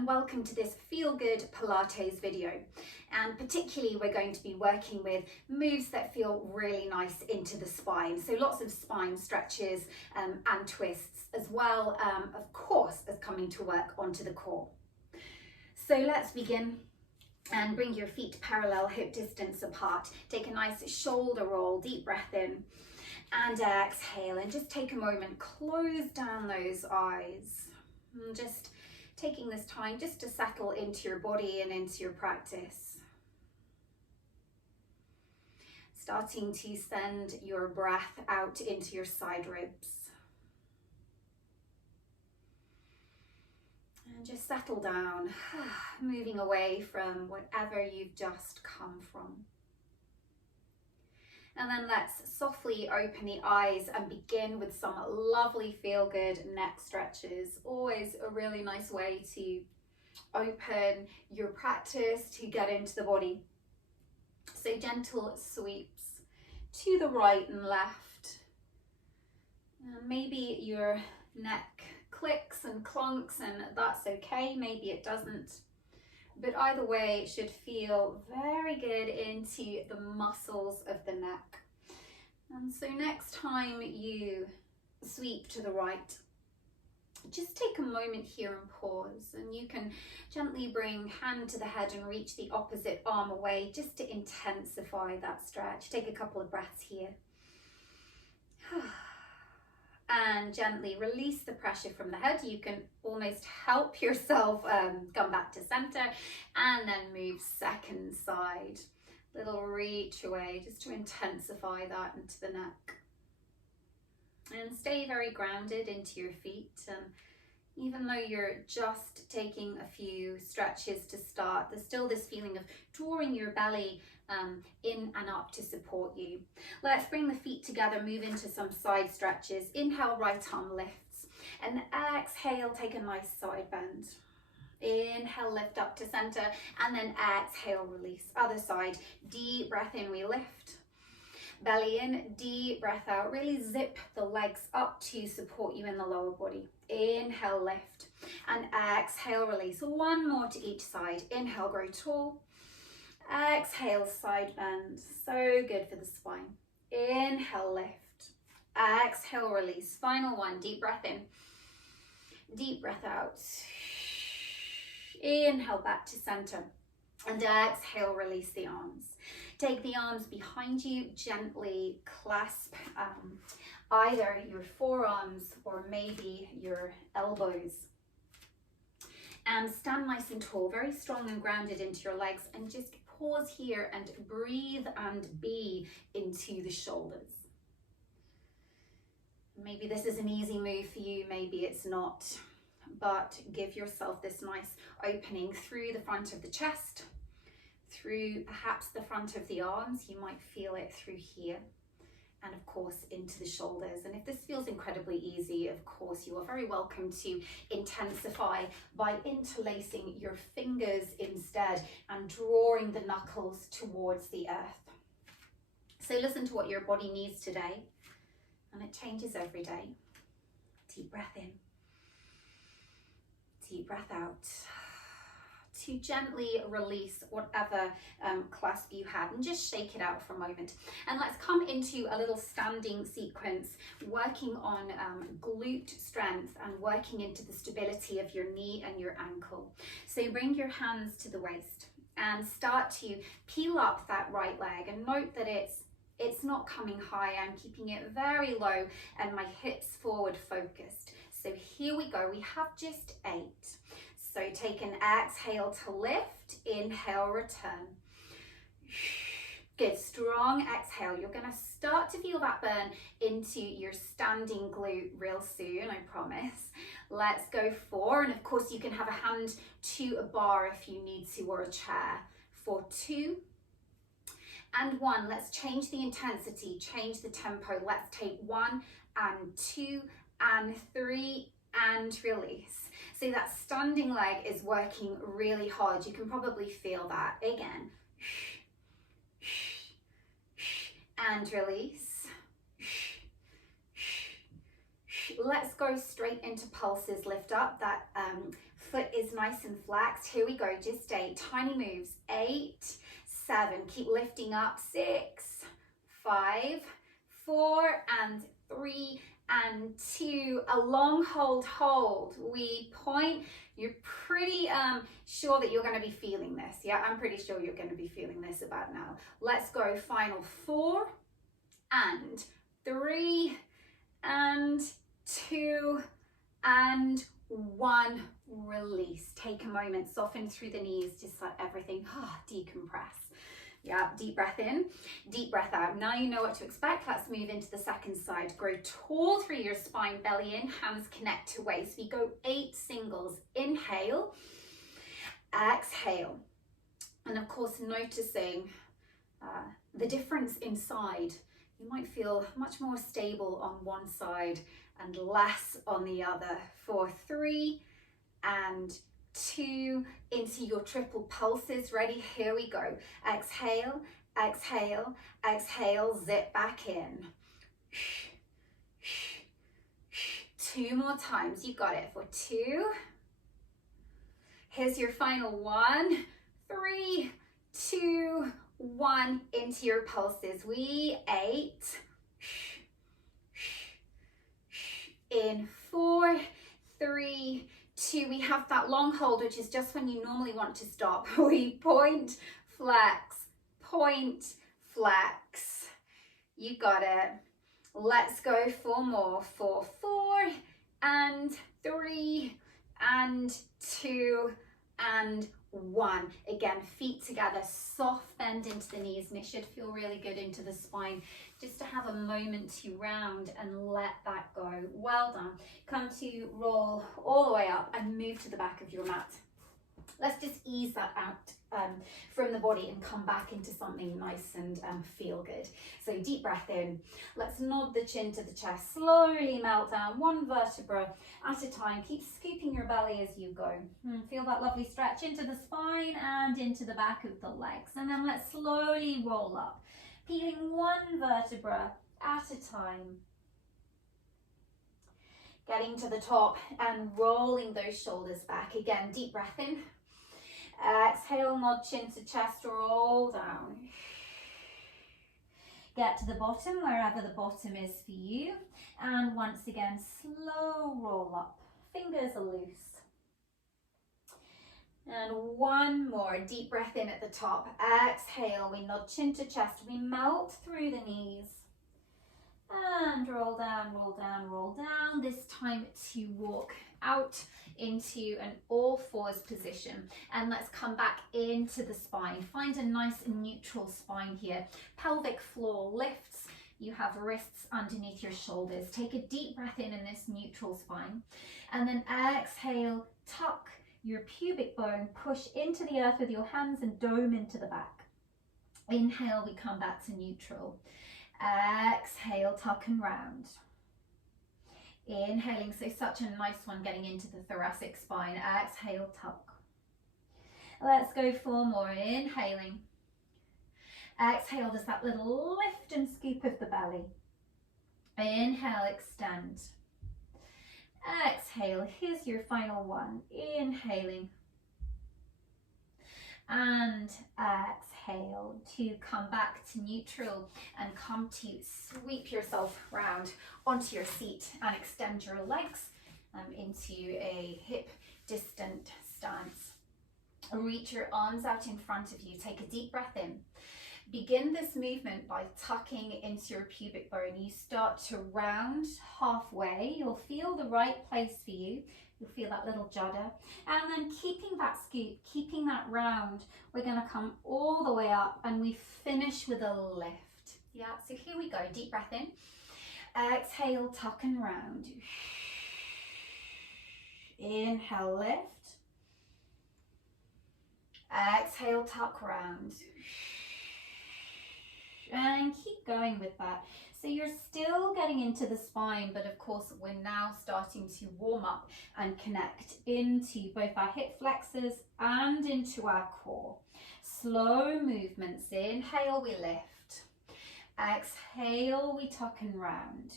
and welcome to this Feel Good Pilates video. And particularly we're going to be working with moves that feel really nice into the spine. So lots of spine stretches and twists, as well of course as coming to work onto the core. So let's begin. And bring your feet parallel, hip distance apart. Take a nice shoulder roll, deep breath in and exhale, and just take a moment, close down those eyes. And just taking this time just to settle into your body and into your practice. Starting to send your breath out into your side ribs. And just settle down, moving away from whatever you've just come from. And then let's softly open the eyes and begin with some lovely feel-good neck stretches. Always a really nice way to open your practice, to get into the body. So gentle sweeps to the right and left. And maybe your neck clicks and clunks, and that's okay, maybe it doesn't, but either way it should feel very good into the muscles of the neck. And so next time you sweep to the right, just take a moment here and pause, and you can gently bring hand to the head and reach the opposite arm away just to intensify that stretch. Take a couple of breaths here. And gently release the pressure from the head. You can almost help yourself come back to center, and then move second side. Little reach away just to intensify that into the neck. And stay very grounded into your feet. Even though you're just taking a few stretches to start, there's still this feeling of drawing your belly in and up to support you. Let's bring the feet together, move into some side stretches. Inhale, right arm lifts, and exhale, take a nice side bend. Inhale, lift up to center, and then exhale, release. Other side, deep breath in, we lift. Belly in, deep breath out. Really zip the legs up to support you in the lower body. Inhale, lift, and exhale, release. One more to each side. Inhale, grow tall. Exhale, side bend. So good for the spine. Inhale, lift. Exhale, release. Final one, deep breath in. Deep breath out. Inhale, back to center. And exhale, release the arms. Take the arms behind you, gently clasp either your forearms or maybe your elbows. And stand nice and tall, very strong and grounded into your legs, and just pause here and breathe and be into the shoulders. Maybe this is an easy move for you, maybe it's not, but give yourself this nice opening through the front of the chest, through perhaps the front of the arms. You might feel it through here, and of course into the shoulders. And if this feels incredibly easy, of course you are very welcome to intensify by interlacing your fingers instead and drawing the knuckles towards the earth. So listen to what your body needs today, and it changes every day. Deep breath in, deep breath out, to gently release whatever clasp you had, and just shake it out for a moment. And let's come into a little standing sequence, working on glute strength and working into the stability of your knee and your ankle. So bring your hands to the waist and start to peel up that right leg, and note that it's not coming high. I'm keeping it very low and my hips forward focused. So here we go, we have just 8. So take an exhale to lift, inhale, return. Good, strong exhale. You're gonna start to feel that burn into your standing glute real soon, I promise. Let's go 4, and of course you can have a hand to a bar if you need to, or a chair. For 2 and 1, let's change the intensity, change the tempo. Let's take 1 and 2 and 3 and release. So that standing leg is working really hard. You can probably feel that. Again. And release. Let's go straight into pulses. Lift up. That foot is is nice and flexed. Here we go, just 8, tiny moves. 8, 7, keep lifting up. 6, 5, 4, and 3, and 2. A long hold. We point. You're pretty sure that you're going to be feeling this. Yeah, I'm pretty sure you're going to be feeling this about now. Let's go. Final 4, and 3, and 2, and 1. Release. Take a moment, soften through the knees, just let everything decompress. Yeah, deep breath in, deep breath out. Now you know what to expect. Let's move into the second side. Grow tall through your spine, belly in, hands connect to waist. We go 8 singles. Inhale, exhale. And of course, noticing the difference inside. You might feel much more stable on one side and less on the other. For 3 and 2, into your triple pulses. Ready? Here we go. Exhale, exhale, exhale, zip back in. 2 more times. You got it. For 2. Here's your final 1. 3, 2, 1. Into your pulses. 8. In 4, 3, 2. We have that long hold, which is just when you normally want to stop. We point, flex, point, flex. You got it. Let's go 4 more. For 4, and 3, and 2, and 1. Again, feet together, soft bend into the knees, and it should feel really good into the spine. Just to have a moment to round and let that go. Well done. Come to roll all the way up and move to the back of your mat. Let's just ease that out from the body and come back into something nice and feel good. So deep breath in. Let's nod the chin to the chest. Slowly melt down 1 vertebra at a time. Keep scooping your belly as you go. Feel that lovely stretch into the spine and into the back of the legs. And then let's slowly roll up, peeling 1 vertebra at a time. Getting to the top and rolling those shoulders back. Again, deep breath in. Exhale, nod chin to chest, roll down. Get to the bottom, wherever the bottom is for you. And once again, slow roll up. Fingers are loose. And 1 more. Deep breath in at the top. Exhale, we nod chin to chest. We melt through the knees. And roll down, roll down, roll down. This time to walk out into an all fours position. And let's come back into the spine. Find a nice neutral spine here. Pelvic floor lifts. You have wrists underneath your shoulders. Take a deep breath in this neutral spine. And then exhale, tuck your pubic bone. Push into the earth with your hands and dome into the back. Inhale, we come back to neutral. Exhale, tuck and round. Inhaling, so such a nice one getting into the thoracic spine. Exhale, tuck. Let's go 4 more. Inhaling. Exhale, just that little lift and scoop of the belly. Inhale, extend. Exhale, here's your final one. Inhaling. And exhale to come back to neutral and come to sweep yourself round onto your seat and extend your legs into a hip distant stance. Reach your arms out in front of you. Take a deep breath in. Begin this movement by tucking into your pubic bone. You start to round halfway. You'll feel the right place for you. You'll feel that little judder. And then keeping that scoop, keeping that round, we're going to come all the way up and we finish with a lift. Yeah, so here we go. Deep breath in. Exhale, tuck and round. Inhale, lift. Exhale, tuck, round. And keep going with that. So you're still getting into the spine, but of course we're now starting to warm up and connect into both our hip flexors and into our core. Slow movements. Inhale, we lift. Exhale, we tuck and round.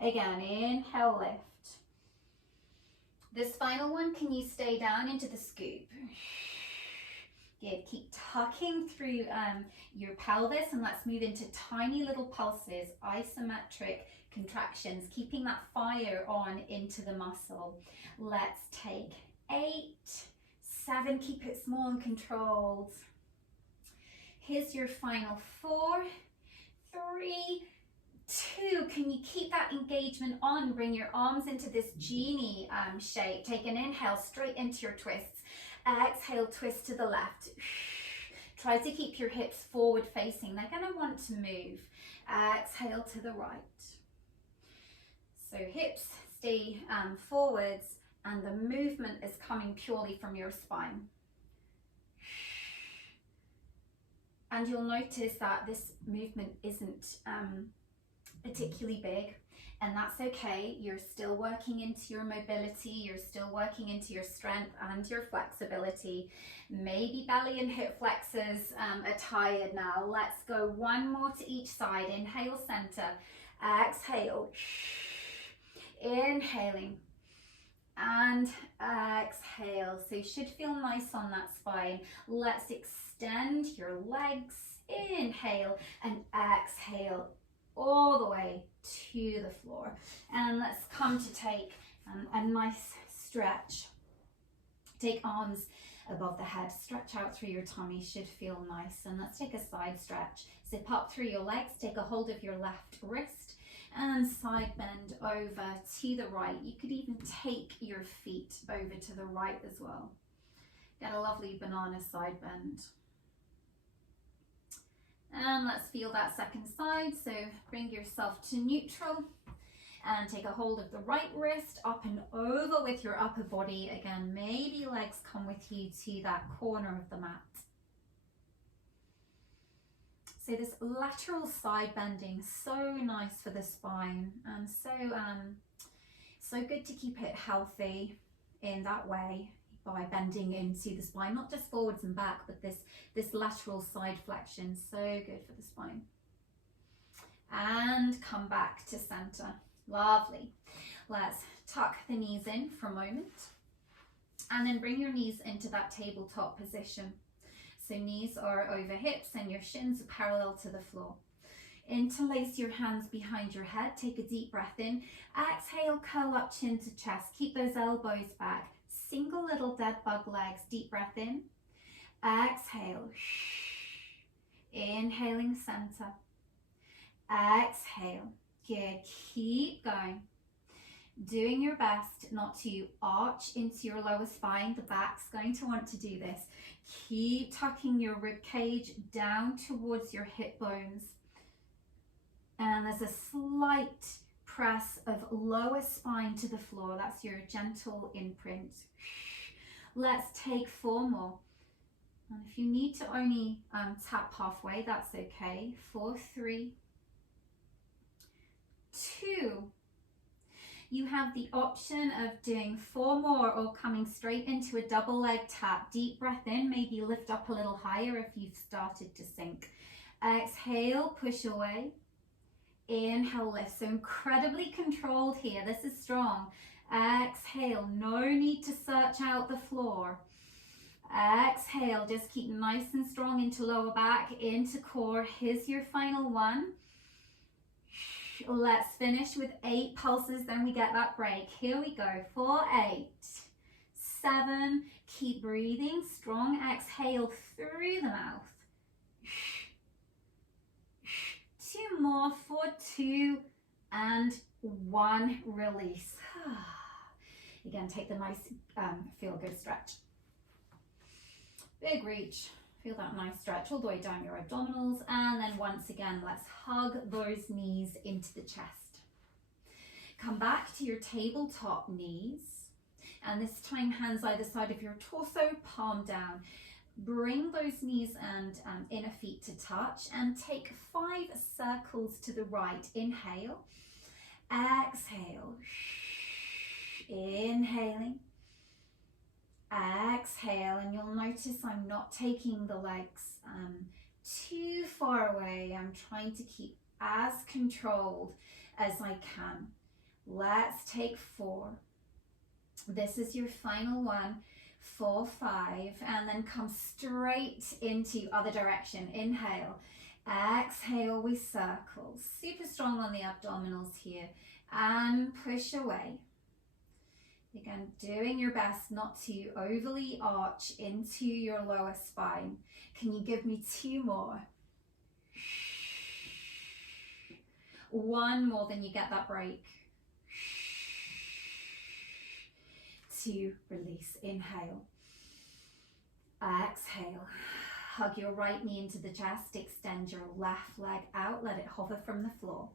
Again, inhale, lift. This final one, can you stay down into the scoop? Good. Keep tucking through your pelvis, and let's move into tiny little pulses, isometric contractions, keeping that fire on into the muscle. Let's take 8, 7, keep it small and controlled. Here's your final 4, 3, 2. Can you keep that engagement on? Bring your arms into this genie shape. Take an inhale straight into your twists. Exhale, twist to the left. Try to keep your hips forward facing. They're going to want to move. Exhale to the right. So hips stay forwards, and the movement is coming purely from your spine. And you'll notice that this movement isn't particularly big, and that's okay. You're still working into your mobility, you're still working into your strength and your flexibility. Maybe belly and hip flexors are tired now. Let's go one more to each side. Inhale, center. Exhale. Inhaling and exhale. So you should feel nice on that spine. Let's extend your legs. Inhale and exhale all the way to the floor. And let's come to take a nice stretch. Take arms above the head, stretch out through your tummy, should feel nice. And let's take a side stretch. Zip up through your legs, take a hold of your left wrist and side bend over to the right. You could even take your feet over to the right as well. Get a lovely banana side bend. And let's feel that second side. So bring yourself to neutral and take a hold of the right wrist, up and over with your upper body. Again, maybe legs come with you to that corner of the mat. So this lateral side bending, so nice for the spine, and so good to keep it healthy in that way by bending into the spine, not just forwards and back, but this lateral side flexion, so good for the spine. And come back to center. Lovely. Let's tuck the knees in for a moment, and then bring your knees into that tabletop position. So knees are over hips and your shins are parallel to the floor. Interlace your hands behind your head. Take a deep breath in. Exhale, curl up chin to chest. Keep those elbows back. Single little dead bug legs. Deep breath in. Exhale. Inhaling center. Exhale. Good. Keep going. Doing your best not to arch into your lower spine. The back's going to want to do this. Keep tucking your rib cage down towards your hip bones. And there's a slight press of lower spine to the floor. That's your gentle imprint. Let's take 4 more. And if you need to only tap halfway, that's okay. 4, 3, 2. You have the option of doing 4 more or coming straight into a double leg tap. Deep breath in, maybe lift up a little higher if you've started to sink. Exhale, push away. Inhale, lift. So incredibly controlled here. This is strong. Exhale, no need to search out the floor. Exhale, just keep nice and strong into lower back, into core. Here's your final one. Let's finish with 8 pulses, then we get that break. Here we go. 4, 8, 7. Keep breathing. Strong exhale through the mouth. 2 more. 4, 2, and 1. Release. Again, take the nice feel good stretch. Big reach. Feel that nice stretch all the way down your abdominals, and then once again, let's hug those knees into the chest. Come back to your tabletop knees, and this time hands either side of your torso, palm down. Bring those knees and inner feet to touch, and take 5 circles to the right. Inhale, exhale, inhaling. Exhale, and you'll notice I'm not taking the legs too far away. I'm trying to keep as controlled as I can. Let's take 4, This is your final one. 4, 5, and then come straight into other direction. Inhale, exhale, we circle. Super strong on the abdominals here, and push away. Again, doing your best not to overly arch into your lower spine. Can you give me 2 more? 1 more, then you get that break. To release. Inhale, exhale, hug your right knee into the chest, extend your left leg out, let it hover from the floor.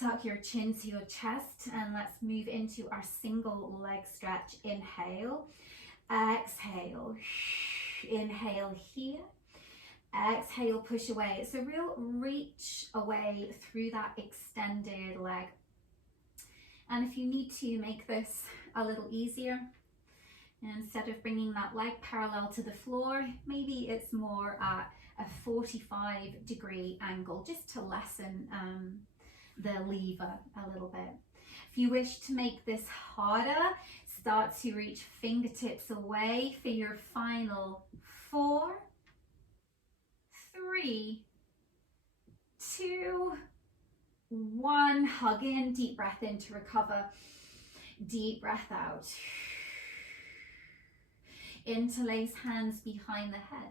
Tuck your chin to your chest, and let's move into our single leg stretch. Inhale, exhale, inhale here, exhale, push away. It's a real reach away through that extended leg. And if you need to make this a little easier, instead of bringing that leg parallel to the floor, maybe it's more at a 45-degree angle, just to lessen the lever a little bit. If you wish to make this harder, start to reach fingertips away for your final 4, 3, 2, 1. Hug in, deep breath in to recover. Deep breath out. Interlace hands behind the head.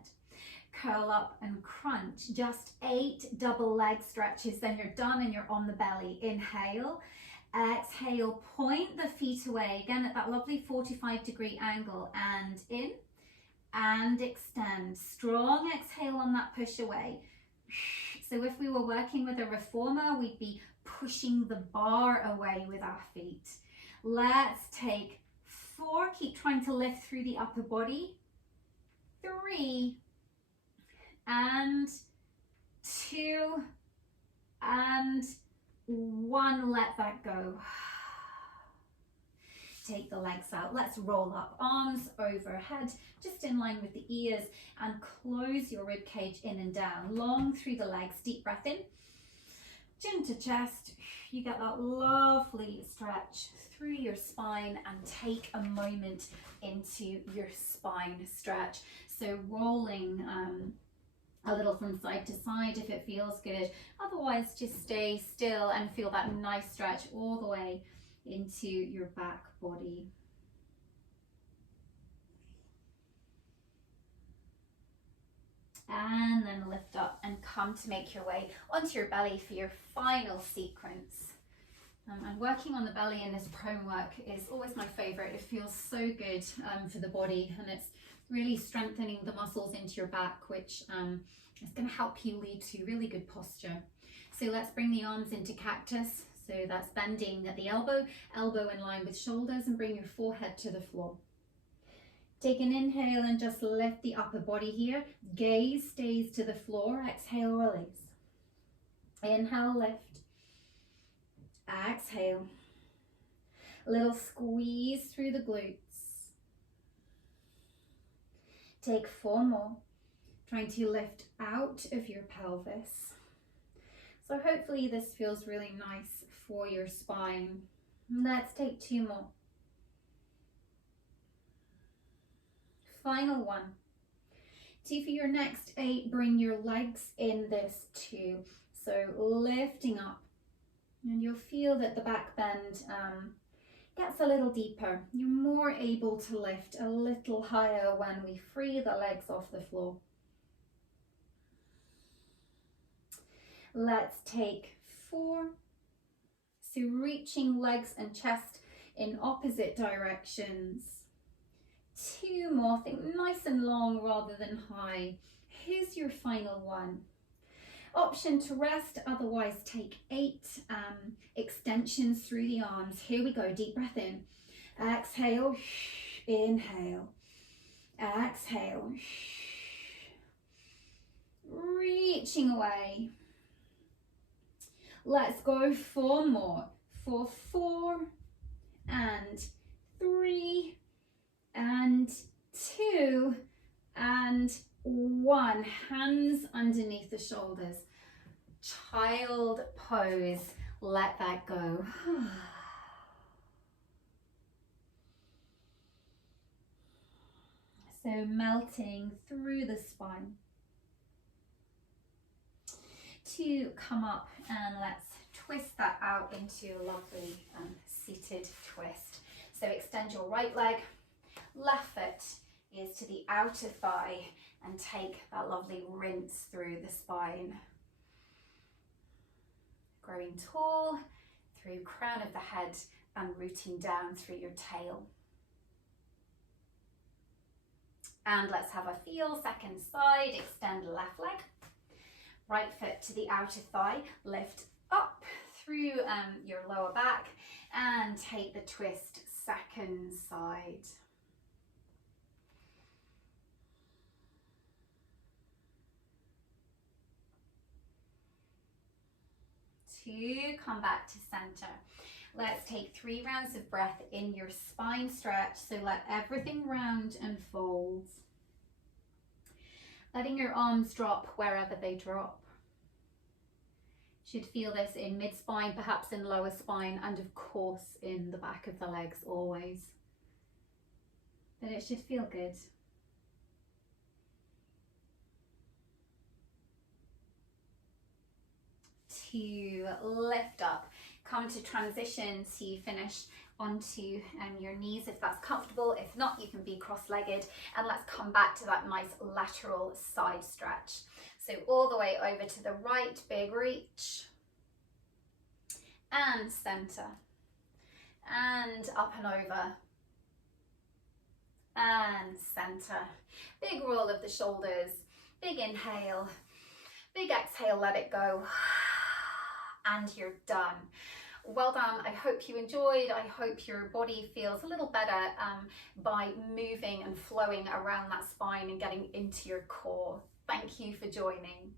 Curl up and crunch. Just 8 double leg stretches, then you're done and you're on the belly. Inhale, exhale, point the feet away, again at that lovely 45-degree angle, and in and extend. Strong exhale on that push away. So if we were working with a reformer, we'd be pushing the bar away with our feet. Let's take 4, keep trying to lift through the upper body. 3, and 2, and 1, let that go. Take the legs out. Let's roll up, arms overhead, just in line with the ears, and close your rib cage in and down, long through the legs. Deep breath in, chin to chest. You get that lovely stretch through your spine, and take a moment into your spine stretch. So rolling a little from side to side if it feels good. Otherwise, just stay still and feel that nice stretch all the way into your back body. And then lift up and come to make your way onto your belly for your final sequence. And working on the belly in this prone work is always my favorite. It feels so good for the body, and it's really strengthening the muscles into your back, which is going to help you lead to really good posture. So let's bring the arms into cactus. So that's bending at the elbow, elbow in line with shoulders, and bring your forehead to the floor. Take an inhale and just lift the upper body here. Gaze stays to the floor. Exhale, release. Inhale, lift. Exhale. A little squeeze through the glutes. Take 4 more. Trying to lift out of your pelvis. So hopefully this feels really nice for your spine. Let's take 2 more. Final 1. 2 for your next 8. Bring your legs in this 2. So lifting up, and you'll feel that the back bend gets a little deeper. You're more able to lift a little higher when we free the legs off the floor. Let's take 4. So reaching legs and chest in opposite directions. 2 more. Think nice and long rather than high. Here's your final 1. Option to rest, otherwise take 8 extensions through the arms. Here we go. Deep breath in. Exhale. Inhale. Exhale. Reaching away. Let's go 4 more. For 4 and 3 and 2 and 1. Hands underneath the shoulders. Child pose. Let that go. So melting through the spine. To come up, and let's twist that out into a lovely seated twist. So extend your right leg, left foot is to the outer thigh, and take that lovely rinse through the spine. Growing tall through crown of the head and rooting down through your tail. And let's have a feel, second side, extend left leg, right foot to the outer thigh, lift up through your lower back and take the twist, second side. To come back to center. Let's take 3 rounds of breath in your spine stretch. So let everything round and fold. Letting your arms drop wherever they drop. Should feel this in mid-spine, perhaps in lower spine, and of course in the back of the legs always. But it should feel good. To lift up, come to transition to finish onto your knees if that's comfortable. If not, you can be cross-legged, and let's come back to that nice lateral side stretch. So all the way over to the right, big reach, and center, and up and over, and center. Big roll of the shoulders, big inhale, big exhale, let it go. And you're done. Well done. I hope you enjoyed. I hope your body feels a little better by moving and flowing around that spine and getting into your core. Thank you for joining.